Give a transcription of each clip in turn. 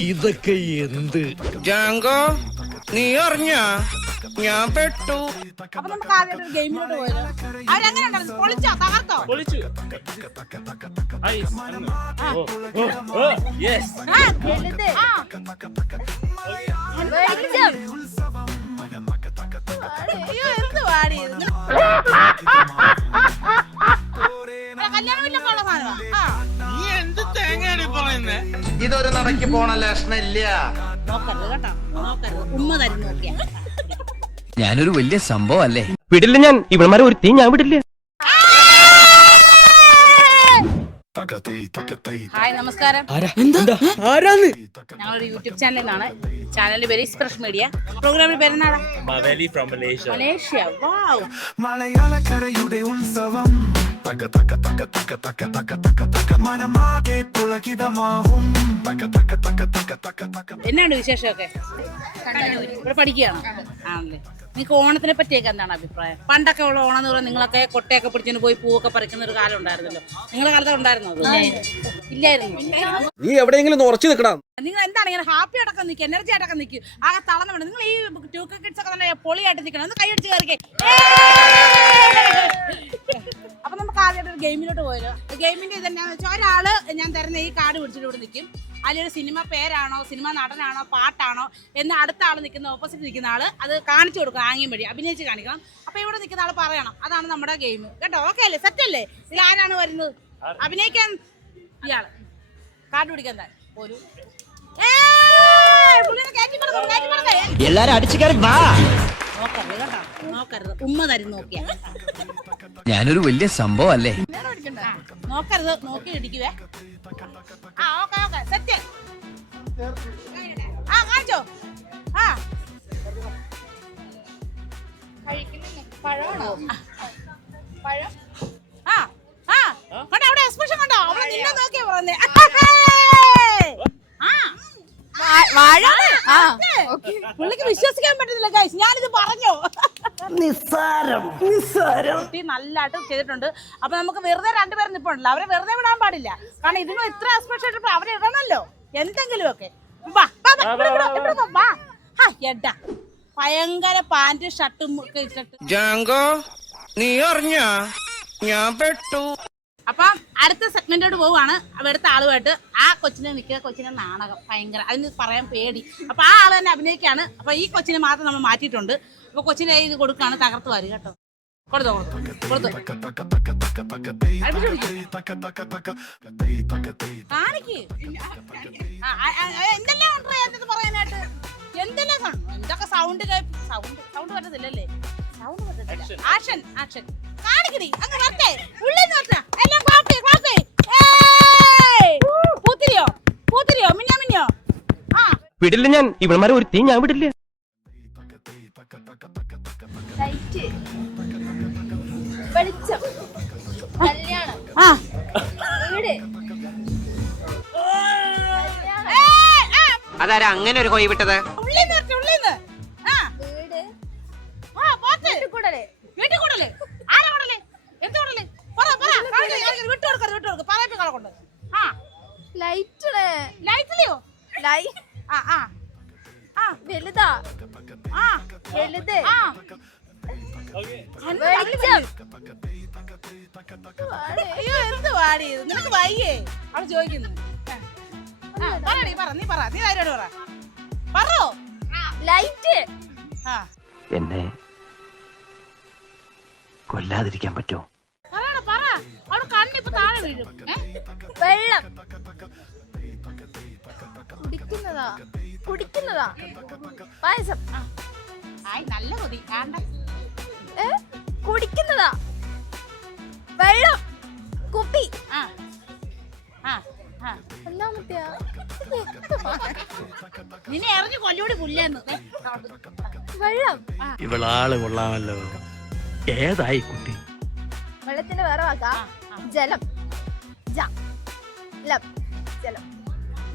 ഇതൊക്കെ എന്ത്? ജാങ്കോ നീ അറിഞ്ഞ? ഞാൻ പെട്ടു. അപ്പൊ നമുക്ക് ആദ്യം ഒരു ഗെയിമിലോട്ട് പോയാലോ? അവരെങ്ങനെ ഉണ്ടായിരുന്നു പൊളിച്ചോ? തകർത്തോ? പൊളിച്ചു. ആ, വലുത്. ആ. വെളിച്ചം. അയ്യോ എന്ത് ഇതൊരു നടക്ക് പോണ ലക്ഷണില്ല. നോക്കരുത് കേട്ടോ. നോക്കരുത്. ഉമ്മ തരും നോക്കിയാ ഞാനൊരു വലിയ സംഭവം അല്ലേ വിടില്ല ഞാൻ. ഇവന്മാരെ ഒരു തീ ഞാൻ വിടില്ല. ഹായ് നമസ്കാരം. ആരാന്ന്? ഞങ്ങളൊരു യൂട്യൂബ് ചാനലിൽ നിന്നാണ് ചാനലിന്റെ പേര് എക്സ്പ്രസ് മീഡിയ പ്രോഗ്രാമിന്റെ പേരെന്നാണ്. മലേഷ്യ. വാവ് മലയാളക്കരയുടെ ഉത്സവം. തക തക തക തക തക തക തക തക മനമാകെ പുളകിതമാവും തക തക തക തക തക തക എന്നാണ് വിശേഷമൊക്കെ? ഇവിടെ പഠിക്കുകയാണ് ആണല്ലേ നിങ്ങൾക്ക് ഓണത്തിനെ പറ്റിയൊക്കെ എന്താണ് അഭിപ്രായം? പണ്ടൊക്കെ ഉള്ള ഓണം എന്ന് പറയുന്നത് നിങ്ങളൊക്കെ കൊട്ടയൊക്കെ പിടിച്ചിട്ട് പോയി പൂവൊക്കെ പറിക്കുന്ന ഒരു കാലം ഉണ്ടായിരുന്നല്ലോ. നിങ്ങളുടെ കാലത്ത് ഉണ്ടായിരുന്നോ ഇല്ലായിരുന്നു. നീ എവിടെയെങ്കിലും ഉറച്ചു നിൽക്കണം. നിങ്ങൾ എന്താണ് ഇങ്ങനെ ഹാപ്പി അടക്കം നിൽക്കുക എനർജി അടക്കം നിൽക്കുക ആ തളർന്നു വേണം. നിങ്ങൾ ഈ ടൂക്ക് കിഡ്സ് ഒക്കെ തന്നെ പൊളിയായിട്ട് നിൽക്കണം ഒന്ന് കൈയടിച്ച് കയറിക്കേ അപ്പൊ നമുക്ക് ആദ്യമായിട്ട് ഒരു ഗെയിമിലോട്ട് പോയല്ലോ ഗെയിമിന്റെ ഇതെന്നാന്ന് വെച്ചാൽ ഒരാൾ ഞാൻ തരുന്ന ഈ കാർഡ് പിടിച്ചിട്ട് ഇവിടെ നിൽക്കും അതിലൊരു സിനിമ പേരാണോ സിനിമ നടനാണോ പാട്ടാണോ എന്ന് അടുത്ത ആൾ നിൽക്കുന്ന ഓപ്പോസിറ്റ് നിൽക്കുന്ന ആൾ അത് കാണിച്ചു കൊടുക്കണം ആംഗ്യം വഴി അഭിനയിച്ച് കാണിക്കണം. അപ്പൊ ഇവിടെ നിൽക്കുന്ന ആൾ പറയണം അതാണ് നമ്മുടെ ഗെയിം കേട്ടോ? ഓക്കെ അല്ലേ? സെറ്റ് അല്ലേ? ഇതിൽ ആരാണ് വരുന്നത്? അഭിനയിക്കാൻ ഇയാൾ. കാർഡ് പിടിക്കാൻ താൻ ഒരു എല്ലാരും അടിച്ചു കയറി വാ. നോക്കരുത് നോക്കരുത് ഉമ്മ തരും നോക്കിയാ. ഞാനൊരു വലിയ സംഭവം അല്ലേ നോക്കരുത് നോക്കി ഇടിക്കുവേ. ആ ഓക്കെ ഓക്കെ സത്യം. ആ കാണിച്ചോ. ആ. പഴമാണോ? പഴം? ആ ആ. കണ്ടോ അവിടെ എക്സ്പ്രഷൻ കണ്ടോ? അവിടെ നിന്നെ നോക്കിയാ പറഞ്ഞേ വാഴ? ആ പുള്ളിക്ക് വിശ്വസിക്കാൻ പറ്റുന്നില്ല ഗൈസ് ഞാനിത് പറഞ്ഞോ? നിസ്സാരം നിസ്സാരം. നല്ലതായിട്ട് ചെയ്തിട്ടുണ്ട്. അപ്പൊ നമുക്ക് വെറുതെ രണ്ടുപേരും നിപ്പുണ്ടല്ലോ. അവരെ വെറുതെ വിടാൻ പാടില്ല. കാരണം ഇതിനും ഇത്ര എക്സ്പ്രഷൻ ഇട്ടപ്പോ അവരെ ഇടണല്ലോ. എന്തെങ്കിലും ഒക്കെ ഭയങ്കര പാന്റ് ഷർട്ടും ഒക്കെ ഇട്ടിട്ട്. ജാങ്കോ നീ അറിഞ്ഞ? ഞാൻ പെട്ടു. അപ്പൊ അടുത്ത സെഗ്മെന്റോട് പോവാണ് അടുത്ത ആളുമായിട്ട് ആ കൊച്ചിനെ നിൽക്കുക കൊച്ചിനെ നാണകം ഭയങ്കര അതിന് പറയാൻ പേടി. അപ്പൊ ആ ആൾ തന്നെ അഭിനയിക്കാണ് അപ്പൊ ഈ കൊച്ചിനെ മാത്രം നമ്മൾ മാറ്റിയിട്ടുണ്ട്. അപ്പോൾ കൊച്ചിനെ ഇത് കൊടുക്കാണ് തകർത്ത് വരിക കേട്ടോ. കൊടുത്തോ. കാണിക്ക്. എന്തെല്ലാം ഉണ്ട് പറയാനായിട്ട്? എന്തെല്ലാം സൗണ്ട് എന്തൊക്കെ സൗണ്ട് സൗണ്ട് സൗണ്ട് പറ്റത്തില്ലല്ലേ? സൗണ്ട് പറ്റത്തില്ല. ആക്ഷൻ ആക്ഷൻ കാണിക്കടി അങ്ങ് വരട്ടെ ഉള്ളിൽ നിർത്താ. വിടില്ല ഞാൻ. ഇവന്മാരെ ഒരു തീ ഞാൻ വിടില്ല. ലൈറ്റ് വെളിച്ചം. കല്യാണം. ആ. വീട്! അതാരാ അങ്ങനെ ഒരു കൊയ് വിട്ടത്? വീട് ആ. പോത്ത് കൂടൽ വീട്ടിൽ കൂടൽ ആരാ കൂടൽ? എന്ത് കൂടൽ? പറ പറ. വിട്ടു കൊടുക്കരുത് വിട്ടു കൊടുക്കുക പറയപ്പിക്കാളെ കൊണ്ട്. ആ. ലൈറ്റ് ലൈറ്റിലെയോ ലൈ ആ ആ. ആ വലുതാ. ആ വലുത്. ആ. വെളിച്ചം. അയ്യോ എന്ത് പാടി ഇത്? നിനക്ക് വയ്യേ. അവിടെ ചോദിക്കുന്നു. ആ, പറയടി പറ നീ പറ നീ പറ പറോ? ലൈറ്റ്. ആ. എന്നെ കൊല്ലാതിരിക്കാൻ പറ്റുമോ? പറയണ പറ. അവിടെ കണ്ണിപ്പോ താഴെ വീഴും. ഏ? വെള്ളം. കുടിക്കുന്നതാ. കുടിക്കുന്നതാ. പായസം. ആയി നല്ല കൊതി? കുടിക്കുന്നതാ. വെള്ളം. കുപ്പി. ആ. ആ നിന്നെ എറിഞ്ഞു കൊല്ലൂടി പുല്ലെന്ന്. വെള്ളം. ഇവളാൾ കൊള്ളാമല്ലോ. ഏതായി കുട്ടി? വെള്ളത്തിന്റെ വേറെ വാക്കാ. ജലം. ജ. ജലം.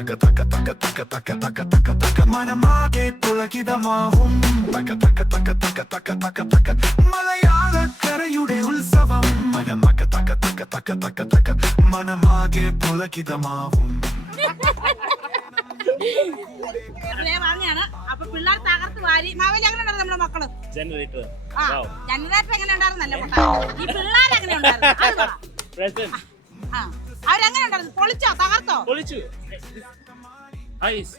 തക തക തക തക തക തക തക തക മനമാകെ പുളകിതമാവും തക തക തക തക തക തക തക മലയാളക്കരയുടെ ഉത്സവം മനമക തക തക തക തക തക മനമാകെ പുളകിതമാവും അപ്പൊ ഞാൻ പറഞ്ഞാണ് അപ്പൊ പിള്ളേർ തകർത്ത് വാരി മാവേലി അങ്ങനെ ഉണ്ടായിരുന്നു നമ്മുടെ മക്കൾ ജനറേറ്റർ ആ ജനറേറ്റർ എങ്ങനെ ഉണ്ടായിരുന്നല്ല പൊട്ടാ ഈ പിള്ളേർ എങ്ങനെ ഉണ്ടായിരുന്നു ആ ഉണ്ടായിരുന്നു? തകർത്തോ? പൊളിച്ചു. ഐസ്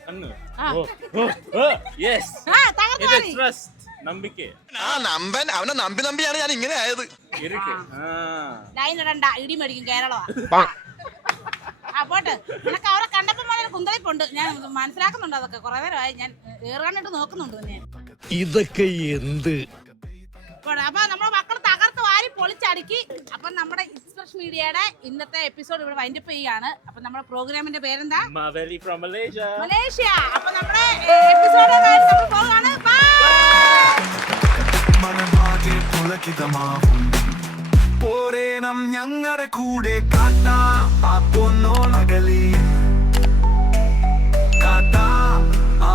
യെസ് ട്രസ്റ്റ് ആ നമ്പൻ അവനെ നമ്പി നമ്പിയാണ് ഞാൻ ഇങ്ങനെ ആയത്. ഇടി മേടിക്കും കേരളമാ ആ പോട്ടെ. അവരെ കണ്ടപ്പോ കുന്തളിപ്പുണ്ട്. ഞാൻ മനസ്സിലാക്കുന്നുണ്ട് അതൊക്കെ. കുറെ നേരമായി ഞാൻ ഏറുകാണിട്ട് നോക്കുന്നുണ്ട് ഇതൊക്കെ എന്ത്? അപ്പൊ വിളിച്ചടുക്കി. അപ്പൊ നമ്മുടെ എക്സ്പ്രസ് മീഡിയയുടെ ഇന്നത്തെ എപ്പിസോഡ് ഇവിടെ വൈൻഡപ്പ് ചെയ്യാണ് അപ്പൊ നമ്മുടെ പ്രോഗ്രാമിന്റെ പേരെന്താ? മലേഷ്യ. അപ്പൊ നമ്മുടെ എപ്പിസോഡ് പോരേണം ഞങ്ങളുടെ കൂടെ കാട്ടാ. പൊന്നോ നഗലി. കാട്ടാ ആ